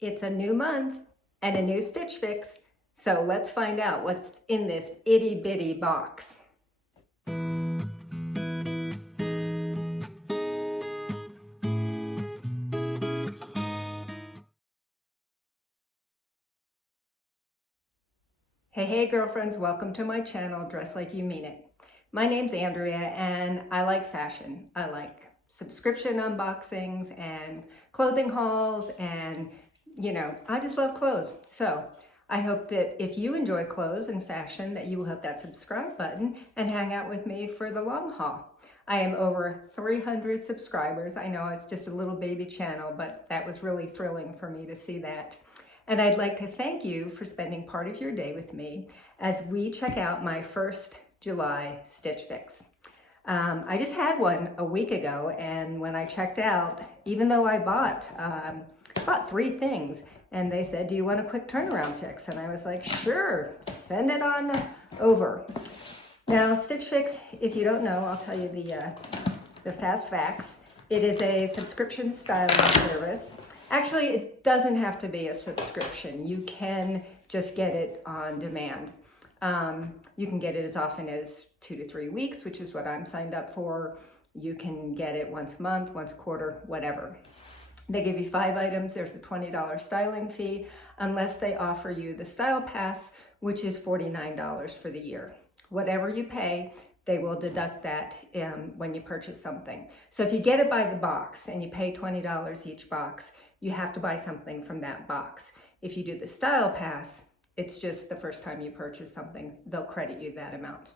It's a new month and a new Stitch Fix, so let's find out what's in this itty bitty box. Hey girlfriends, welcome to my channel, Dress Like You Mean It. My name's Andrea and I like fashion. I like subscription unboxings and clothing hauls and, I just love clothes. So I hope that if you enjoy clothes and fashion that you will hit that subscribe button and hang out with me for the long haul. I am over 300 subscribers. I know it's just a little baby channel, but that was really thrilling for me to see that. And I'd like to thank you for spending part of your day with me as we check out my first July Stitch Fix. I just had one a week ago, and when I checked out, even though I bought 3 things, and they said, do you want a quick turnaround fix? And I was like, sure, send it on over. Now, Stitch Fix, if you don't know, I'll tell you the fast facts. It is a subscription styling service. Actually, it doesn't have to be a subscription. You can just get it on demand. You can get it as often as 2 to 3 weeks, which is what I'm signed up for. You can get it once a month, once a quarter, whatever. They give you 5 items. There's a $20 styling fee, unless they offer you the Style Pass, which is $49 for the year. Whatever you pay, they will deduct that when you purchase something. So if you get it by the box and you pay $20 each box, you have to buy something from that box. If you do the Style Pass, it's just the first time you purchase something, they'll credit you that amount.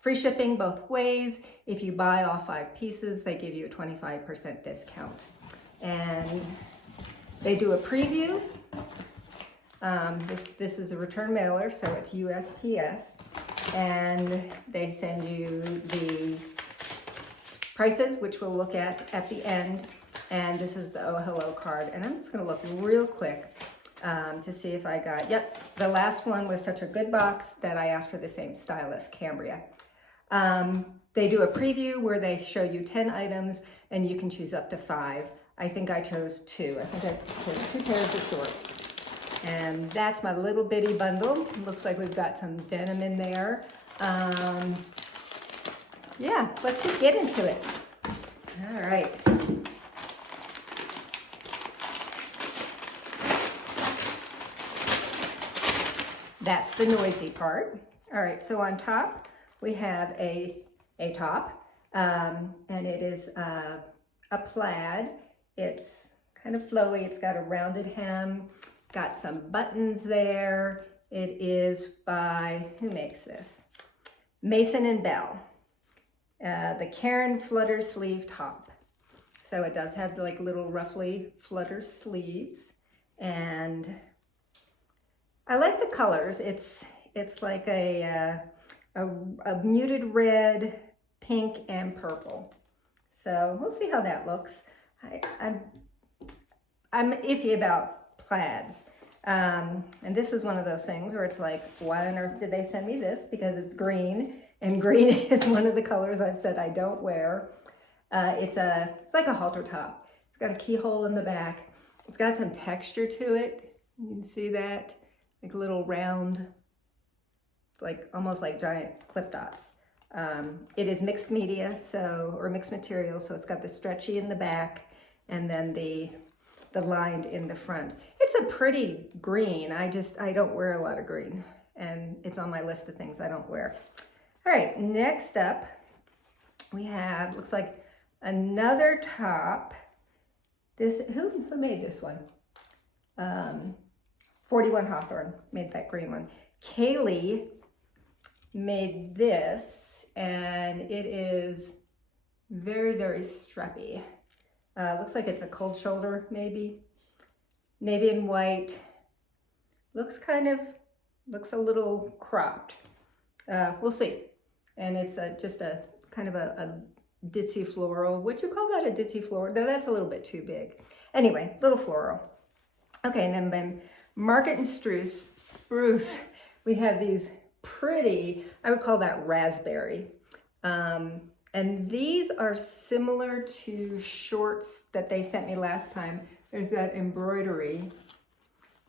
Free shipping both ways. If you buy all 5 pieces, they give you a 25% discount. And they do a preview. This is a return mailer, so it's USPS. And they send you the prices, which we'll look at the end. And this is the Oh Hello card. And I'm just gonna look real quick to see if I got, yep, the last one was such a good box that I asked for the same Stylist, Cambria. They do a preview where they show you 10 items and you can choose up to 5. I think I chose 2. I think I chose 2 pairs of shorts. And that's my little bitty bundle. Looks like we've got some denim in there. Yeah, let's just get into it. All right. That's the noisy part. All right, so on top, we have a top, and it is a plaid. It's kind of flowy. It's got a rounded hem, got some buttons there. It is by, who makes this? Mason and Belle. The Carynn Flutter sleeve top. So it does have like little roughly flutter sleeves, and I like the colors. It's like a muted red, pink, and purple. So we'll see how that looks. I'm iffy about plaids. And this is one of those things where it's like, why on earth did they send me this? Because it's green, and green is one of the colors I've said I don't wear. It's like a halter top. It's got a keyhole in the back. It's got some texture to it. You can see that. Like a little round, like almost like giant clip dots. It is mixed media, or mixed material, so it's got the stretchy in the back and then the lined in the front. It's a pretty green. I don't wear a lot of green, and it's on my list of things I don't wear. All right, next up we have, looks like another top. This, who made this one? 41 Hawthorn made that green one. KAILEIGH made this, and it is very, very strappy. Looks like it's a cold shoulder, maybe. Navy and white. Looks a little cropped. We'll see. And it's just a kind of a ditzy floral. Would you call that a ditzy floral? No, that's a little bit too big. Anyway, little floral. Okay, and then Market and Spruce, we have these pretty, I would call that raspberry. And these are similar to shorts that they sent me last time there's that embroidery.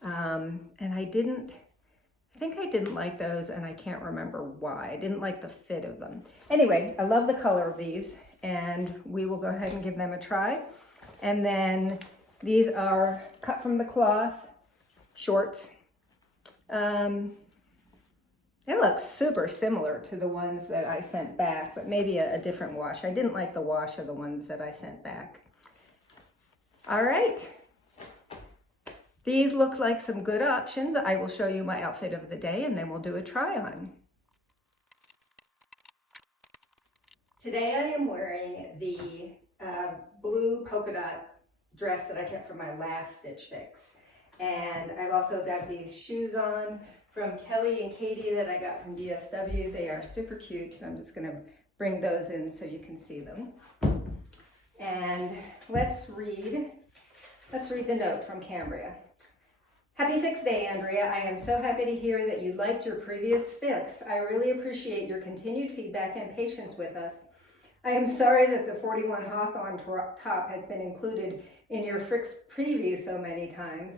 And I think I didn't like those, and I can't remember why. I didn't like the fit of them. Anyway, I love the color of these, and we will go ahead and give them a try. And then these are cut from the cloth shorts. They look super similar to the ones that I sent back, but maybe a different wash. I didn't like the wash of the ones that I sent back. All right. These look like some good options. I will show you my outfit of the day, and then we'll do a try on. Today I am wearing the blue polka dot dress that I kept from my last Stitch Fix. And I've also got these shoes on from Kelly and Katie that I got from DSW. They are super cute, so I'm just gonna bring those in so you can see them. And let's read the note from Cambria. Happy Fix Day, Andrea. I am so happy to hear that you liked your previous fix. I really appreciate your continued feedback and patience with us. I am sorry that the 41 Hawthorn top has been included in your Fix preview so many times.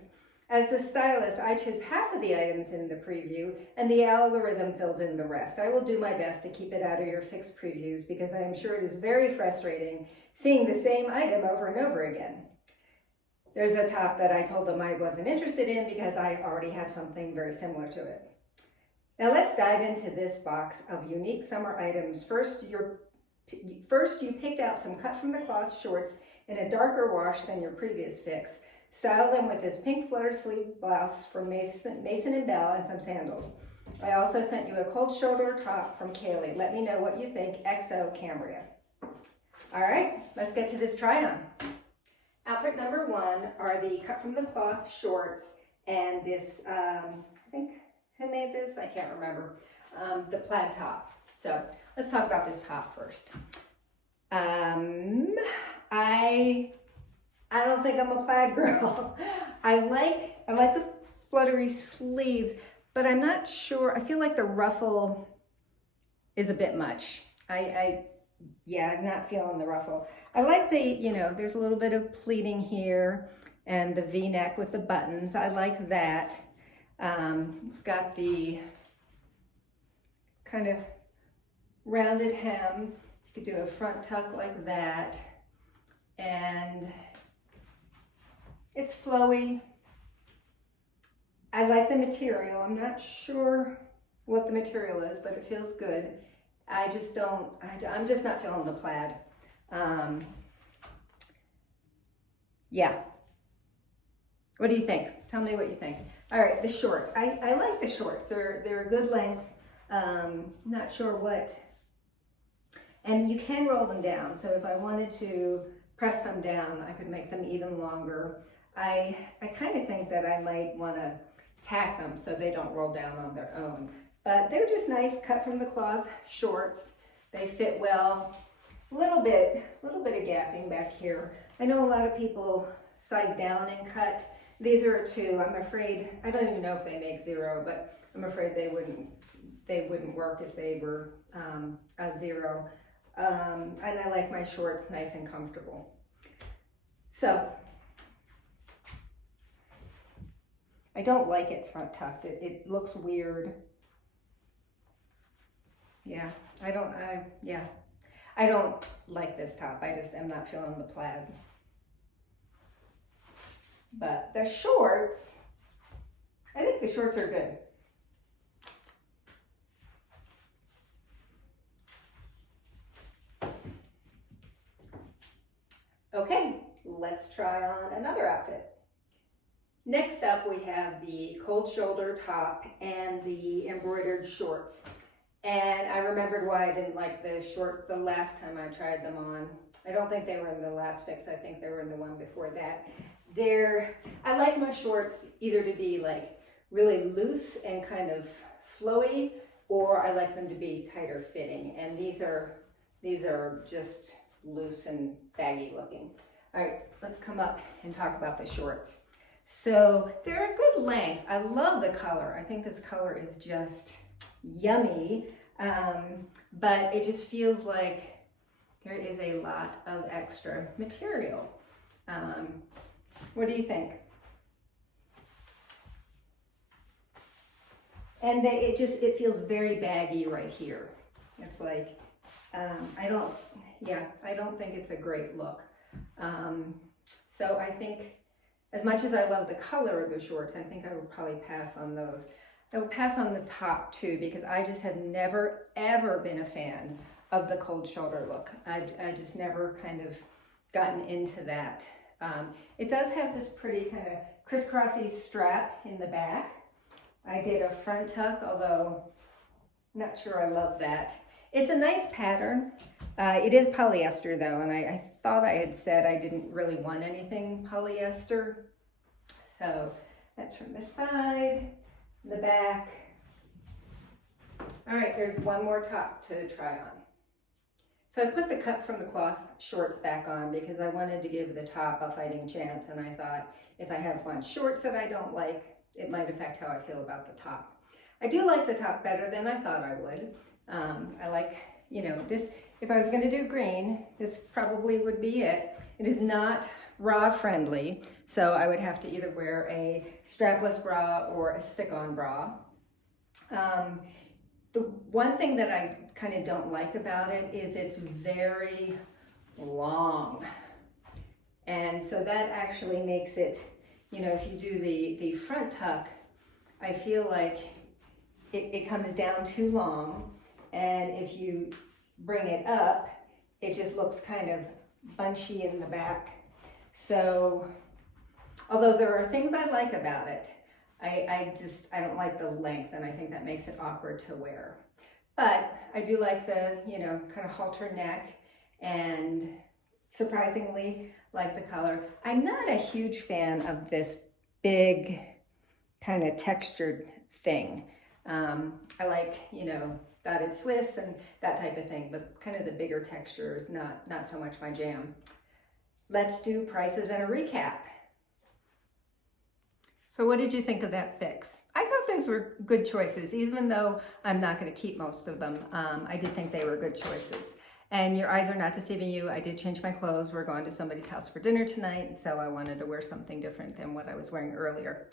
As the stylist, I choose half of the items in the preview, and the algorithm fills in the rest. I will do my best to keep it out of your Fix previews because I am sure it is very frustrating seeing the same item over and over again. There's a top that I told them I wasn't interested in because I already have something very similar to it. Now let's dive into this box of unique summer items. First, you picked out some cut from the cloth shorts in a darker wash than your previous fix. Style them with this pink Flutter sleeve blouse from Mason & Belle and some sandals. I also sent you a cold shoulder top from KAILEIGH. Let me know what you think. XO Cambria. All right, let's get to this try on. Outfit number one are the cut from the cloth shorts and this, I think, who made this? I can't remember. The plaid top. So let's talk about this top first. I don't think I'm a plaid girl. I like the fluttery sleeves, but I'm not sure. I feel like the ruffle is a bit much. Yeah, I'm not feeling the ruffle. I like the, there's a little bit of pleating here and the V-neck with the buttons. I like that. It's got the kind of rounded hem. You could do a front tuck like that. And it's flowy. I like the material. I'm not sure what the material is, but it feels good. I'm just not feeling the plaid. Yeah. What do you think? Tell me what you think. All right, the shorts. I like the shorts. They're a good length. Not sure what. And you can roll them down. So if I wanted to press them down, I could make them even longer. I kind of think that I might want to tack them so they don't roll down on their own. But they're just nice, cut from the cloth shorts. They fit well. A little bit of gapping back here. I know a lot of people size down and cut. These are a 2. I'm afraid, I don't even know if they make 0, but I'm afraid they wouldn't work if they were a 0. And I like my shorts nice and comfortable. So, I don't like it front tucked. It looks weird. Yeah, I don't like this top. I just am not feeling the plaid. But the shorts, I think the shorts are good. Okay, let's try on another outfit. Next up, we have the cold shoulder top and the embroidered shorts. And I remembered why I didn't like the shorts the last time I tried them on. I don't think they were in the last fix. I think they were in the one before that. I like my shorts either to be like really loose and kind of flowy, or I like them to be tighter fitting. And these are just loose and baggy looking. All right, let's come up and talk about the shorts. So they're a good length. I love the color. I think this color is just yummy, but it just feels like there is a lot of extra material. What do you think? And it feels very baggy right here. It's like, I don't think it's a great look. So I think, as much as I love the color of the shorts, I think I would probably pass on those. I would pass on the top too, because I just have never, ever been a fan of the cold shoulder look. I just never kind of gotten into that. It does have this pretty kind of crisscrossy strap in the back. I did a front tuck, although not sure I love that. It's a nice pattern. It is polyester though, and I thought I had said I didn't really want anything polyester. So that's from the side, the back. All right, there's one more top to try on. So I put the cut from the cloth shorts back on because I wanted to give the top a fighting chance, and I thought if I have on shorts that I don't like, it might affect how I feel about the top. I do like the top better than I thought I would. I like, you know, this, if I was gonna do green, this probably would be it. It is not bra friendly, so I would have to either wear a strapless bra or a stick-on bra. The one thing that I kind of don't like about it is it's very long. And so that actually makes it, you know, if you do the front tuck, I feel like it comes down too long. And if you bring it up, it just looks kind of bunchy in the back. So, although there are things I like about it, I don't like the length, and I think that makes it awkward to wear. But I do like the, you know, kind of halter neck, and surprisingly like the color. I'm not a huge fan of this big kind of textured thing. I like, you know, dotted Swiss and that type of thing, but kind of the bigger texture is not so much my jam. Let's do prices and a recap. So what did you think of that fix? I thought those were good choices, even though I'm not going to keep most of them. I did think they were good choices. And your eyes are not deceiving you. I did change my clothes. We're going to somebody's house for dinner tonight, so I wanted to wear something different than what I was wearing earlier.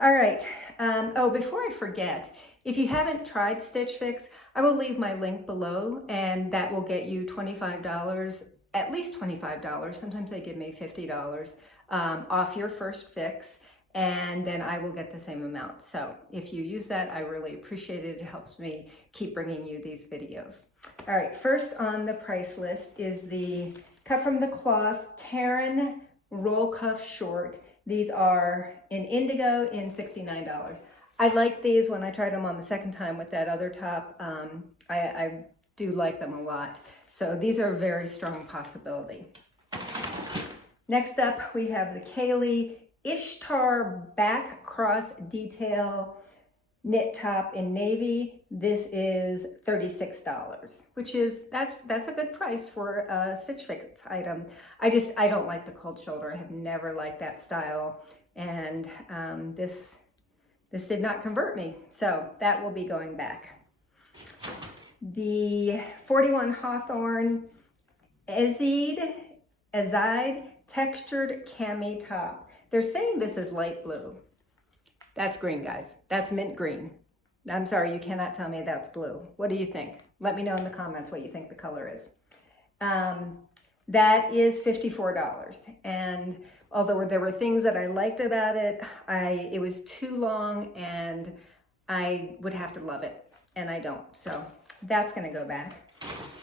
All right. Oh, before I forget, if you haven't tried Stitch Fix, I will leave my link below, and that will get you $25, at least $25. Sometimes they give me $50 off your first fix, and then I will get the same amount. So if you use that, I really appreciate it. It helps me keep bringing you these videos. All right, first on the price list is the Cut from the Cloth Taryn Roll Cuff Short. These are in Indigo in $69. I like these when I tried them on the second time with that other top. I do like them a lot. So these are a very strong possibility. Next up, we have the KAILEIGH Ishtar back cross detail knit top in navy. This is $36, which is, that's a good price for a Stitch Fix item. I don't like the cold shoulder. I have never liked that style. And this did not convert me. So that will be going back. The 41 Hawthorn Ezide textured cami top. They're saying this is light blue. That's green, guys. That's mint green. I'm sorry, you cannot tell me that's blue. What do you think? Let me know in the comments what you think the color is. That is $54. And although there were things that I liked about it, it was too long and I would have to love it, and I don't. So that's gonna go back.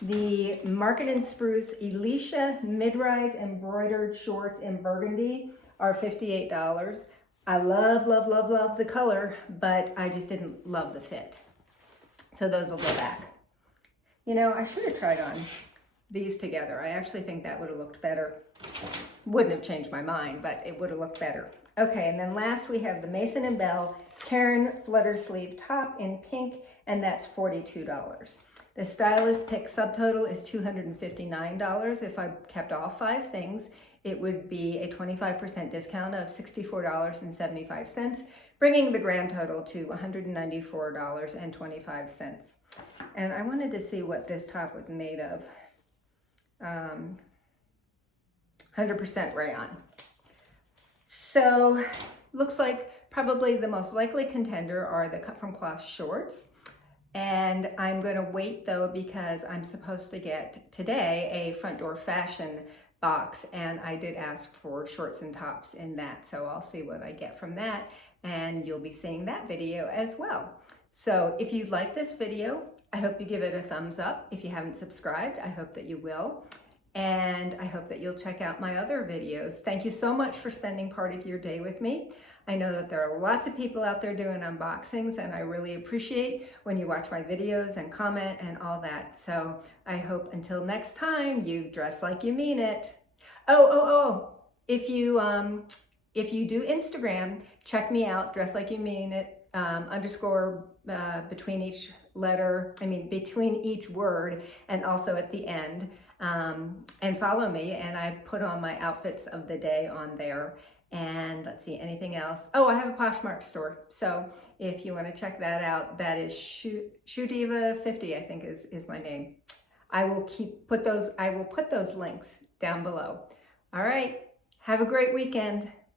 The Market & Spruce Elicia mid-rise embroidered shorts in burgundy are $58. I love, love, love, love the color, but I just didn't love the fit. So those will go back. You know, I should have tried on these together. I actually think that would have looked better. Wouldn't have changed my mind, but it would have looked better. Okay, and then last we have the Mason & Belle Carynn Flutter sleeve top in pink, and that's $42. The Stylist pick subtotal is $259. If I kept all 5 things, it would be a 25% discount of $64.75, bringing the grand total to $194.25. And I wanted to see what this top was made of. 100% rayon. So looks like probably the most likely contender are the cut from cloth shorts. And I'm going to wait though, because I'm supposed to get today a front door fashion box, and I did ask for shorts and tops in that, so I'll see what I get from that, and you'll be seeing that video as well. So if you like this video, I hope you give it a thumbs up. If you haven't subscribed, I hope that you will. And I hope that you'll check out my other videos. Thank you so much for spending part of your day with me. I know that there are lots of people out there doing unboxings, and I really appreciate when you watch my videos and comment and all that. So I hope until next time, you dress like you mean it. Oh, if you do Instagram, check me out, dress like you mean it, underscore between each letter, between each word, and also at the end. And follow me, and I put on my outfits of the day on there. And let's see, anything else? Oh, I have a Poshmark store. So if you want to check that out, that is Shoe Diva 50, I think is my name. I will put those links down below. All right. Have a great weekend.